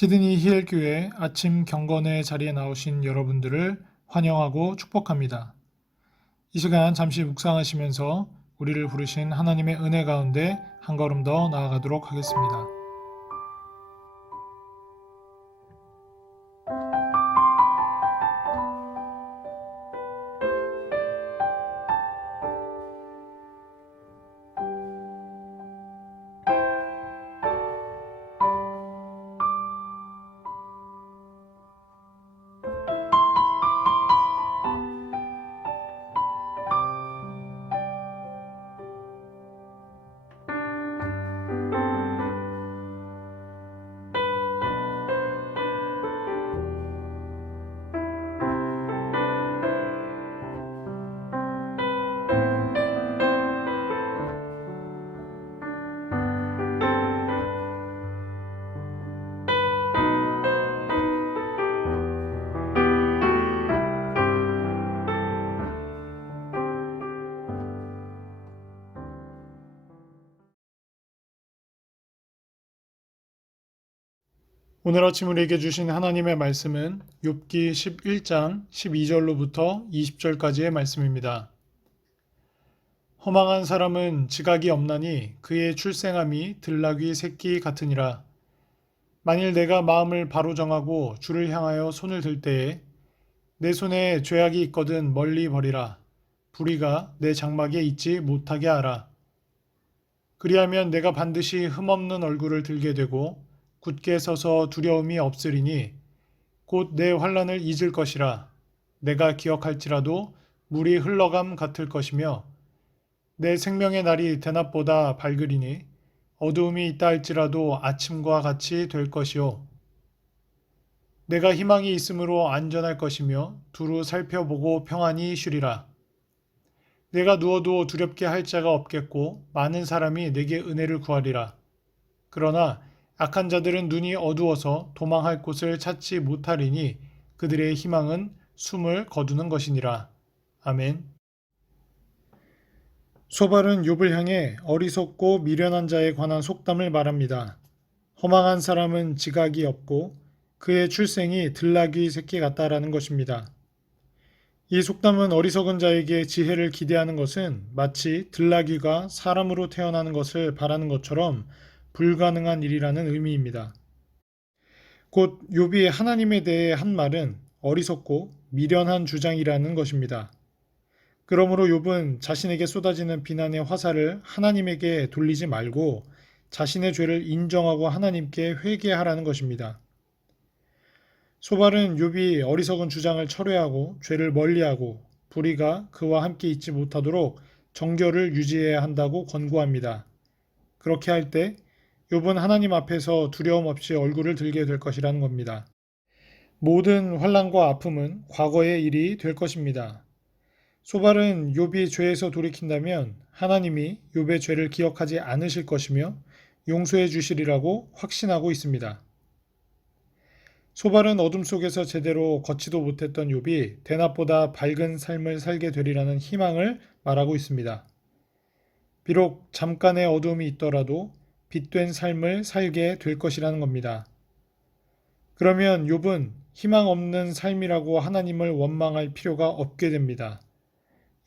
시드니 히엘교회 아침 경건의 자리에 나오신 여러분들을 환영하고 축복합니다. 이 시간 잠시 묵상하시면서 우리를 부르신 하나님의 은혜 가운데 한 걸음 더 나아가도록 하겠습니다. 오늘 아침 우리에게 주신 하나님의 말씀은 욥기 11장 12절로부터 20절까지의 말씀입니다. 허망한 사람은 지각이 없나니 그의 출생함이 들나귀 새끼 같으니라. 만일 내가 마음을 바로 정하고 주를 향하여 손을 들 때에 내 손에 죄악이 있거든 멀리 버리라. 불의가 내 장막에 있지 못하게 하라. 그리하면 내가 반드시 흠없는 얼굴을 들게 되고 굳게 서서 두려움이 없으리니 곧 내 환난을 잊을 것이라. 내가 기억할지라도 물이 흘러감 같을 것이며 내 생명의 날이 대낮보다 밝으리니 어두움이 있다 할지라도 아침과 같이 될 것이요. 내가 희망이 있으므로 안전할 것이며 두루 살펴보고 평안히 쉬리라. 내가 누워도 두렵게 할 자가 없겠고 많은 사람이 내게 은혜를 구하리라. 그러나 악한 자들은 눈이 어두워서 도망할 곳을 찾지 못하리니 그들의 희망은 숨을 거두는 것이니라. 아멘. 소발은 욥을 향해 어리석고 미련한 자에 관한 속담을 말합니다. 허망한 사람은 지각이 없고 그의 출생이 들나귀 새끼 같다라는 것입니다. 이 속담은 어리석은 자에게 지혜를 기대하는 것은 마치 들나귀가 사람으로 태어나는 것을 바라는 것처럼 불가능한 일이라는 의미입니다. 곧 욥이 하나님에 대해 한 말은 어리석고 미련한 주장이라는 것입니다. 그러므로 욥은 자신에게 쏟아지는 비난의 화살을 하나님에게 돌리지 말고 자신의 죄를 인정하고 하나님께 회개하라는 것입니다. 소발은 욥이 어리석은 주장을 철회하고 죄를 멀리하고 불의가 그와 함께 있지 못하도록 정결을 유지해야 한다고 권고합니다. 그렇게 할 때 욥은 하나님 앞에서 두려움 없이 얼굴을 들게 될 것이라는 겁니다. 모든 환난과 아픔은 과거의 일이 될 것입니다. 소발은 욥이 죄에서 돌이킨다면 하나님이 욥의 죄를 기억하지 않으실 것이며 용서해 주시리라고 확신하고 있습니다. 소발은 어둠 속에서 제대로 걷지도 못했던 욥이 대낮보다 밝은 삶을 살게 되리라는 희망을 말하고 있습니다. 비록 잠깐의 어둠이 있더라도 빛된 삶을 살게 될 것이라는 겁니다. 그러면 욥은 희망 없는 삶이라고 하나님을 원망할 필요가 없게 됩니다.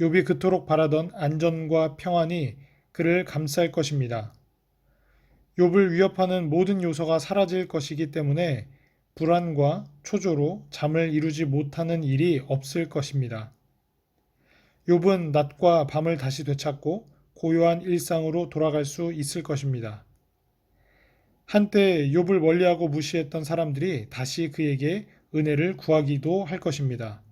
욥이 그토록 바라던 안전과 평안이 그를 감쌀 것입니다. 욥을 위협하는 모든 요소가 사라질 것이기 때문에 불안과 초조로 잠을 이루지 못하는 일이 없을 것입니다. 욥은 낮과 밤을 다시 되찾고 고요한 일상으로 돌아갈 수 있을 것입니다. 한때 욥을 멀리하고 무시했던 사람들이 다시 그에게 은혜를 구하기도 할 것입니다.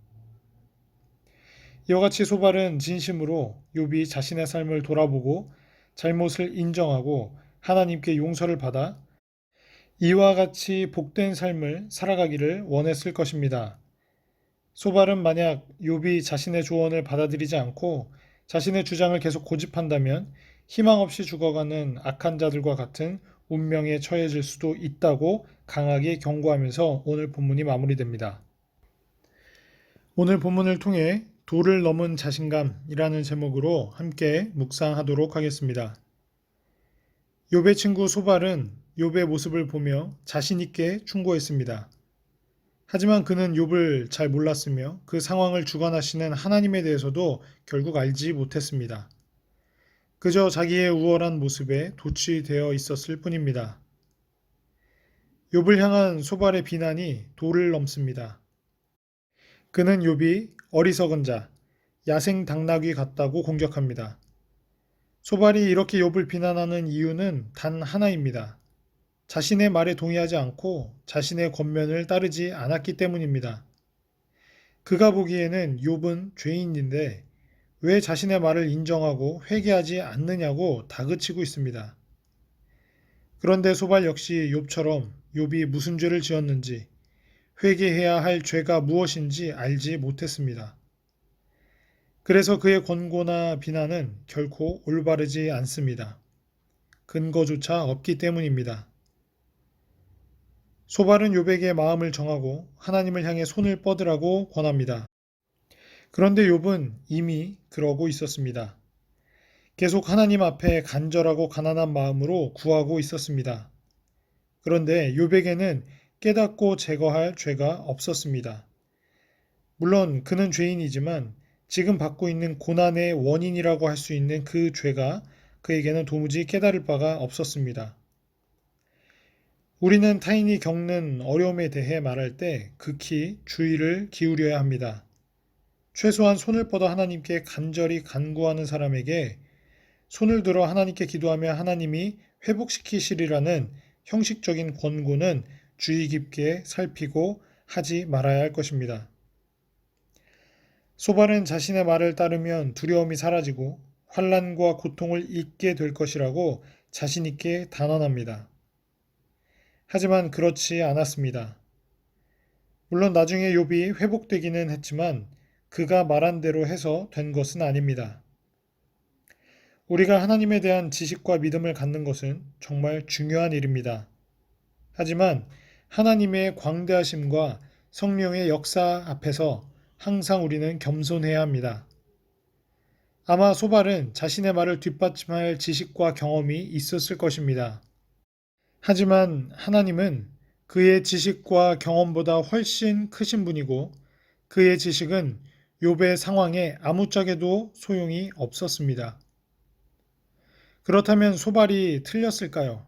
이와 같이 소발은 진심으로 욥이 자신의 삶을 돌아보고 잘못을 인정하고 하나님께 용서를 받아 이와 같이 복된 삶을 살아가기를 원했을 것입니다. 소발은 만약 욥이 자신의 조언을 받아들이지 않고 자신의 주장을 계속 고집한다면 희망 없이 죽어가는 악한 자들과 같은 운명에 처해질 수도 있다고 강하게 경고하면서 오늘 본문이 마무리됩니다. 오늘 본문을 통해 도를 넘은 자신감이라는 제목으로 함께 묵상하도록 하겠습니다. 욥의 친구 소발은 욥의 모습을 보며 자신 있게 충고했습니다. 하지만 그는 욥을 잘 몰랐으며 그 상황을 주관하시는 하나님에 대해서도 결국 알지 못했습니다. 그저 자기의 우월한 모습에 도취되어 있었을 뿐입니다. 욥을 향한 소발의 비난이 도를 넘습니다. 그는 욥이 어리석은 자, 야생 당나귀 같다고 공격합니다. 소발이 이렇게 욥을 비난하는 이유는 단 하나입니다. 자신의 말에 동의하지 않고 자신의 권면을 따르지 않았기 때문입니다. 그가 보기에는 욥은 죄인인데 왜 자신의 말을 인정하고 회개하지 않느냐고 다그치고 있습니다. 그런데 소발 역시 욥처럼 욥이 무슨 죄를 지었는지, 회개해야 할 죄가 무엇인지 알지 못했습니다. 그래서 그의 권고나 비난은 결코 올바르지 않습니다. 근거조차 없기 때문입니다. 소발은 욥에게 마음을 정하고 하나님을 향해 손을 뻗으라고 권합니다. 그런데 욥은 이미 그러고 있었습니다. 계속 하나님 앞에 간절하고 가난한 마음으로 구하고 있었습니다. 그런데 욥에게는 깨닫고 제거할 죄가 없었습니다. 물론 그는 죄인이지만 지금 받고 있는 고난의 원인이라고 할 수 있는 그 죄가 그에게는 도무지 깨달을 바가 없었습니다. 우리는 타인이 겪는 어려움에 대해 말할 때 극히 주의를 기울여야 합니다. 최소한 손을 뻗어 하나님께 간절히 간구하는 사람에게 손을 들어 하나님께 기도하며 하나님이 회복시키시리라는 형식적인 권고는 주의 깊게 살피고 하지 말아야 할 것입니다. 소발은 자신의 말을 따르면 두려움이 사라지고 환난과 고통을 잊게 될 것이라고 자신 있게 단언합니다. 하지만 그렇지 않았습니다. 물론 나중에 욥이 회복되기는 했지만 그가 말한 대로 해서 된 것은 아닙니다. 우리가 하나님에 대한 지식과 믿음을 갖는 것은 정말 중요한 일입니다. 하지만 하나님의 광대하심과 성령의 역사 앞에서 항상 우리는 겸손해야 합니다. 아마 소발은 자신의 말을 뒷받침할 지식과 경험이 있었을 것입니다. 하지만 하나님은 그의 지식과 경험보다 훨씬 크신 분이고 그의 지식은 욥의 상황에 아무짝에도 소용이 없었습니다. 그렇다면 소발이 틀렸을까요?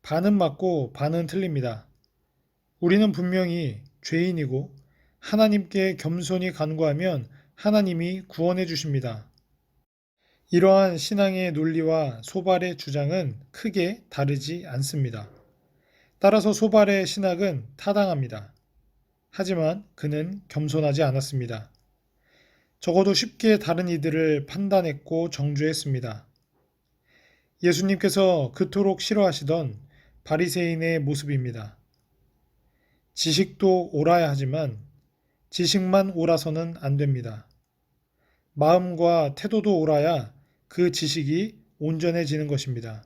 반은 맞고 반은 틀립니다. 우리는 분명히 죄인이고 하나님께 겸손히 간구하면 하나님이 구원해 주십니다. 이러한 신앙의 논리와 소발의 주장은 크게 다르지 않습니다. 따라서 소발의 신학은 타당합니다. 하지만 그는 겸손하지 않았습니다. 적어도 쉽게 다른 이들을 판단했고 정죄했습니다. 예수님께서 그토록 싫어하시던 바리새인의 모습입니다. 지식도 옳아야 하지만 지식만 옳아서는 안 됩니다. 마음과 태도도 옳아야 그 지식이 온전해지는 것입니다.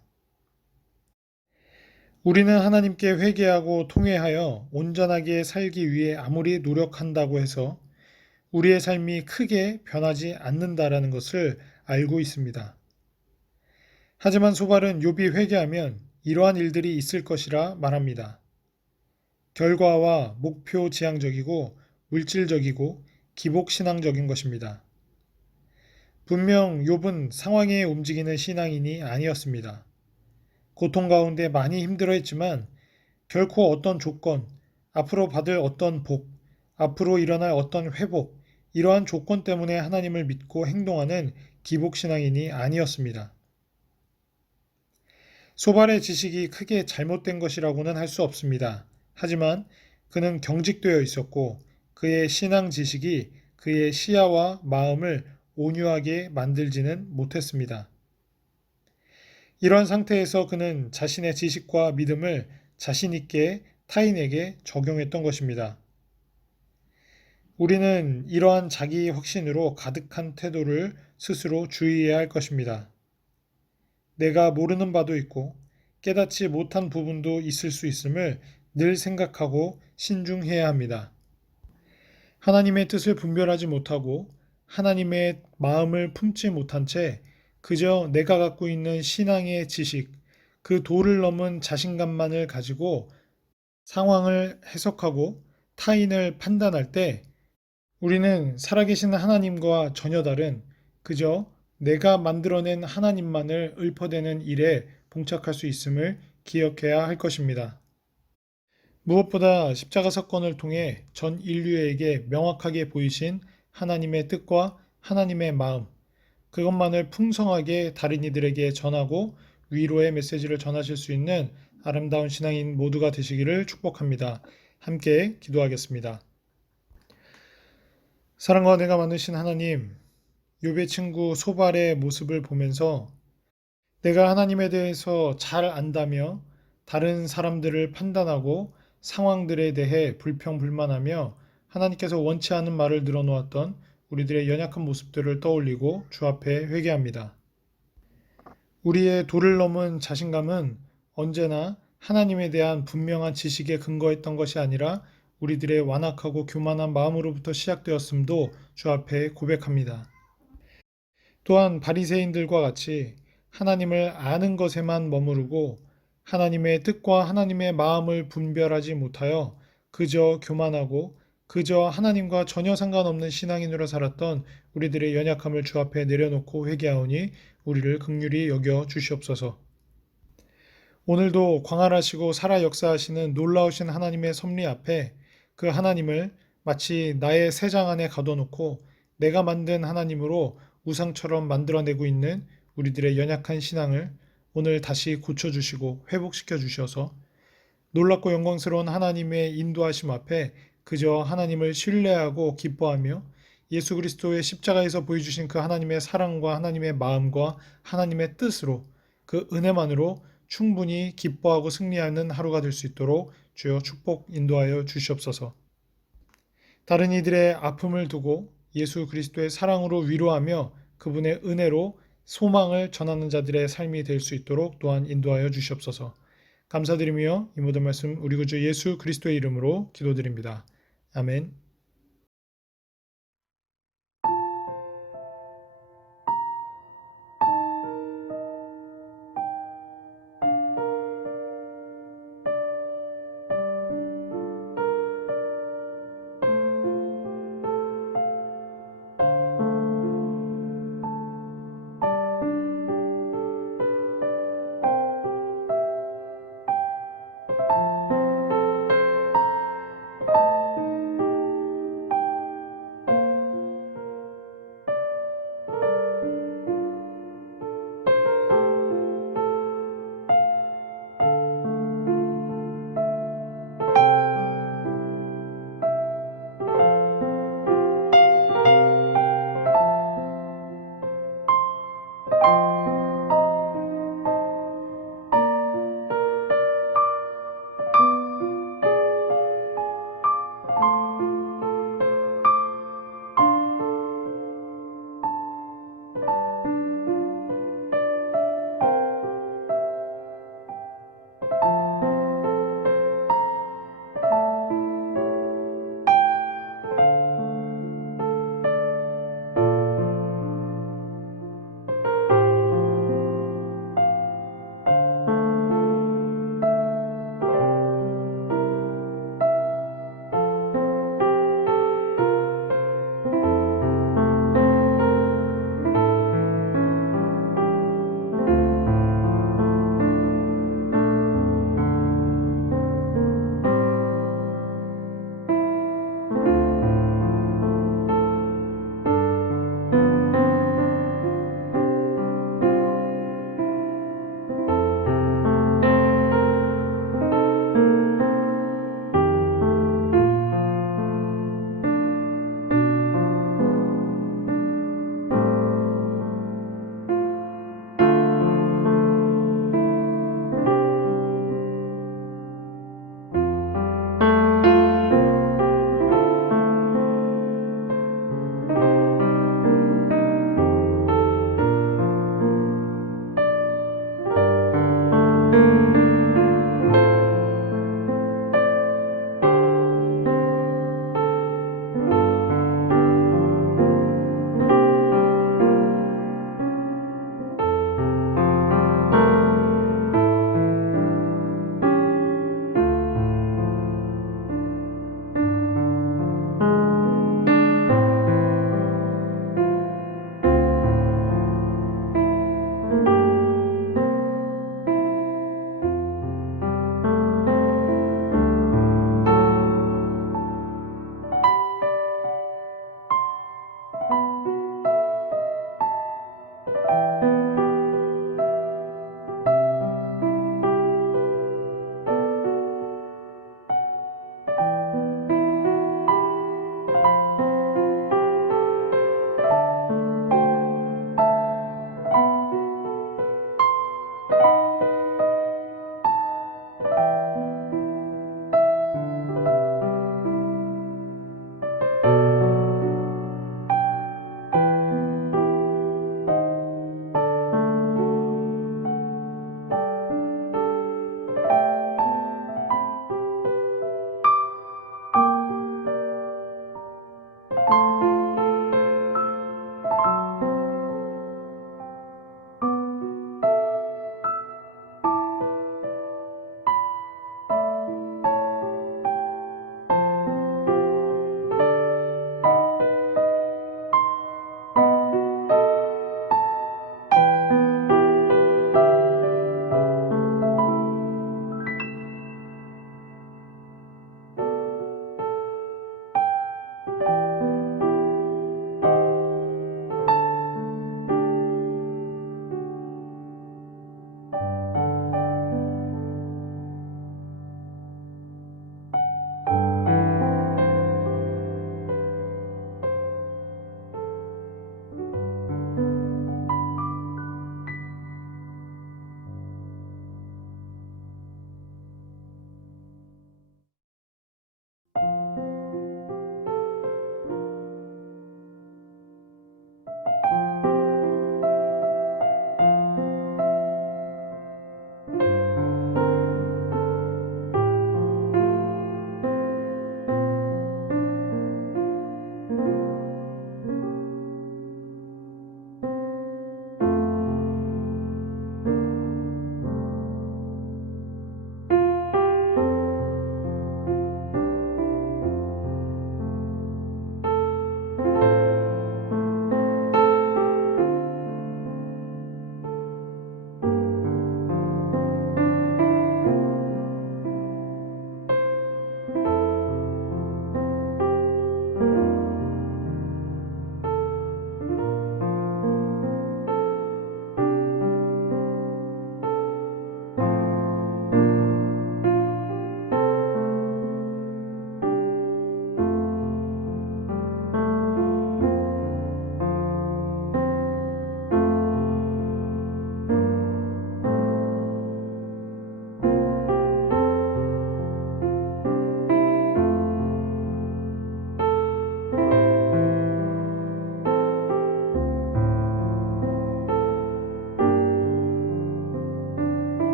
우리는 하나님께 회개하고 통회하여 온전하게 살기 위해 아무리 노력한다고 해서 우리의 삶이 크게 변하지 않는다라는 것을 알고 있습니다. 하지만 소발은 욥이 회개하면 이러한 일들이 있을 것이라 말합니다. 결과와 목표 지향적이고 물질적이고 기복신앙적인 것입니다. 분명 욥은 상황에 움직이는 신앙인이 아니었습니다. 고통 가운데 많이 힘들어했지만 결코 어떤 조건, 앞으로 받을 어떤 복, 앞으로 일어날 어떤 회복, 이러한 조건 때문에 하나님을 믿고 행동하는 기복신앙인이 아니었습니다. 소발의 지식이 크게 잘못된 것이라고는 할 수 없습니다. 하지만 그는 경직되어 있었고 그의 신앙 지식이 그의 시야와 마음을 온유하게 만들지는 못했습니다. 이런 상태에서 그는 자신의 지식과 믿음을 자신 있게 타인에게 적용했던 것입니다. 우리는 이러한 자기 확신으로 가득한 태도를 스스로 주의해야 할 것입니다. 내가 모르는 바도 있고 깨닫지 못한 부분도 있을 수 있음을 늘 생각하고 신중해야 합니다. 하나님의 뜻을 분별하지 못하고 하나님의 마음을 품지 못한 채 그저 내가 갖고 있는 신앙의 지식, 그 도를 넘은 자신감만을 가지고 상황을 해석하고 타인을 판단할 때 우리는 살아계신 하나님과 전혀 다른 그저 내가 만들어낸 하나님만을 읊어대는 일에 봉착할 수 있음을 기억해야 할 것입니다. 무엇보다 십자가 사건을 통해 전 인류에게 명확하게 보이신 하나님의 뜻과 하나님의 마음, 그것만을 풍성하게 다른 이들에게 전하고 위로의 메시지를 전하실 수 있는 아름다운 신앙인 모두가 되시기를 축복합니다. 함께 기도하겠습니다. 사랑과 은혜가 많으신 하나님, 욥의 친구 소발의 모습을 보면서 내가 하나님에 대해서 잘 안다며 다른 사람들을 판단하고 상황들에 대해 불평불만하며 하나님께서 원치 않은 말을 늘어놓았던 우리들의 연약한 모습들을 떠올리고 주 앞에 회개합니다. 우리의 도를 넘은 자신감은 언제나 하나님에 대한 분명한 지식에 근거했던 것이 아니라 우리들의 완악하고 교만한 마음으로부터 시작되었음도 주 앞에 고백합니다. 또한 바리새인들과 같이 하나님을 아는 것에만 머무르고 하나님의 뜻과 하나님의 마음을 분별하지 못하여 그저 교만하고 그저 하나님과 전혀 상관없는 신앙인으로 살았던 우리들의 연약함을 주 앞에 내려놓고 회개하오니 우리를 긍휼히 여겨 주시옵소서. 오늘도 광활하시고 살아 역사하시는 놀라우신 하나님의 섭리 앞에 그 하나님을 마치 나의 새장 안에 가둬놓고 내가 만든 하나님으로 우상처럼 만들어내고 있는 우리들의 연약한 신앙을 오늘 다시 고쳐주시고 회복시켜 주셔서 놀랍고 영광스러운 하나님의 인도하심 앞에 그저 하나님을 신뢰하고 기뻐하며 예수 그리스도의 십자가에서 보여주신 그 하나님의 사랑과 하나님의 마음과 하나님의 뜻으로 그 은혜만으로 충분히 기뻐하고 승리하는 하루가 될 수 있도록 주여 축복 인도하여 주시옵소서. 다른 이들의 아픔을 두고 예수 그리스도의 사랑으로 위로하며 그분의 은혜로 소망을 전하는 자들의 삶이 될 수 있도록 또한 인도하여 주시옵소서. 감사드리며 이 모든 말씀 우리 구주 예수 그리스도의 이름으로 기도드립니다. 아멘.